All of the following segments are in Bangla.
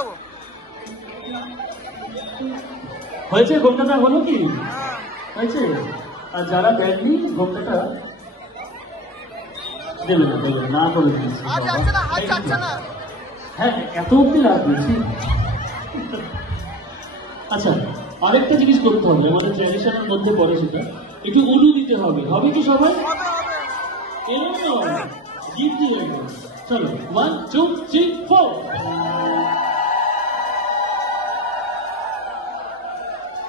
দেবো। হয়েছে ঘোমটাটা হলো কি হয়েছে? আর যারা দেননি ঘোমটাটা দেবে না, দেবে না করে দিয়েছি। হ্যাঁ এত অব্দি লাগবে। আচ্ছা আরেকটা জিনিস করতে হবে, আমাদের ট্র্যাডিশনের মধ্যে পড়ে সেটা, একটু উলু দিতে হবে। হবে কি সবাই? গিফট দিয়ে চলো 1 2 3 4।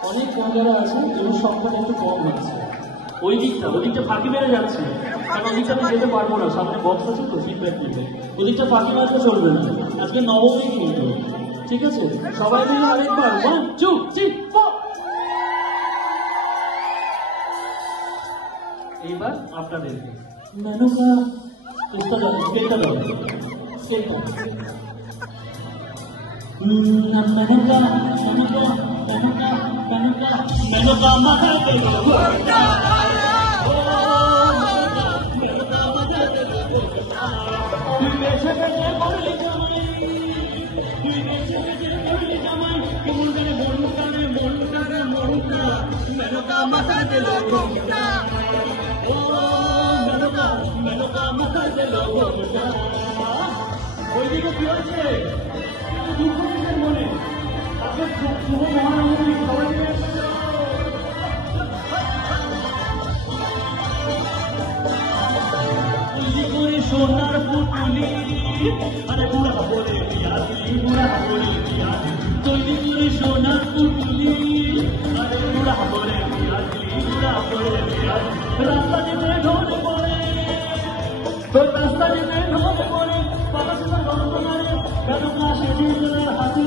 অনেক মহিলারা আছে যেমন সংখ্যাটা একটু কম হচ্ছে, ওই দিকটা ফাঁকি মেরে যাচ্ছে, কারণ ওই দিকটা আমি যেতে পারবো না, সামনে বক্স আছে তো ফিডব্যাক নেবে, ওই দিকটা ফাঁকি মারতে চলবে না। আজকে নবমী কিন্তু, ঠিক আছে? সবাই মিলে আরেকবার 1 2 3 4। এইবার আপনাদেরকে মেনুকা স্কেলটা দাও, মেনুকা মাথা তুই বেছে বেছে পড়লি জামাই, তুই বেছে বেছে পড়লি জামাই, কেমন জানে মনটা রে মনটা রে মনটা, মেনকা মাথা দিল ঘোমটা, ও মেনকা মেনকা মাথা দিল ঘোমটা। ওইদিকে কি হচ্ছে? দুঃখ কিসের মনে? তাকে শুভ মহানবমী সবাই মিলে এসেছে। সোনার পুতুলি আরে বুড়া বলে বিয়ালি, বুড়া বলে বিয়ালি, তৈরি করে সোনার পুতুলি আরে বুড়া বলে বিয়ালি, বুড়া বলে বিয়ালি। রাস্তা যেতে ঢোলে পড়ে, তোর রাস্তা যেতে ঢোলে পড়ে, বাবা সোনা গল্প মারে, মেনকা সেদিন হাসি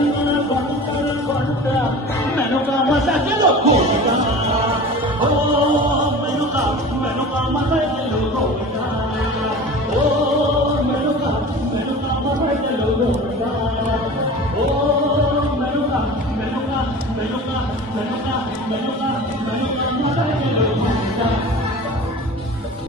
ঘন্টার ঘন্টা, মেনকা মাথা গেল ঘন্টা, ও মেনকা মেনকা মাথায় গেল ঘন্টা, ও মেনকা মেনকা মাথায় গেল ঘন্টা, ও মেনকা মেনকা মেনকা মেনকা মেনকা মেনকা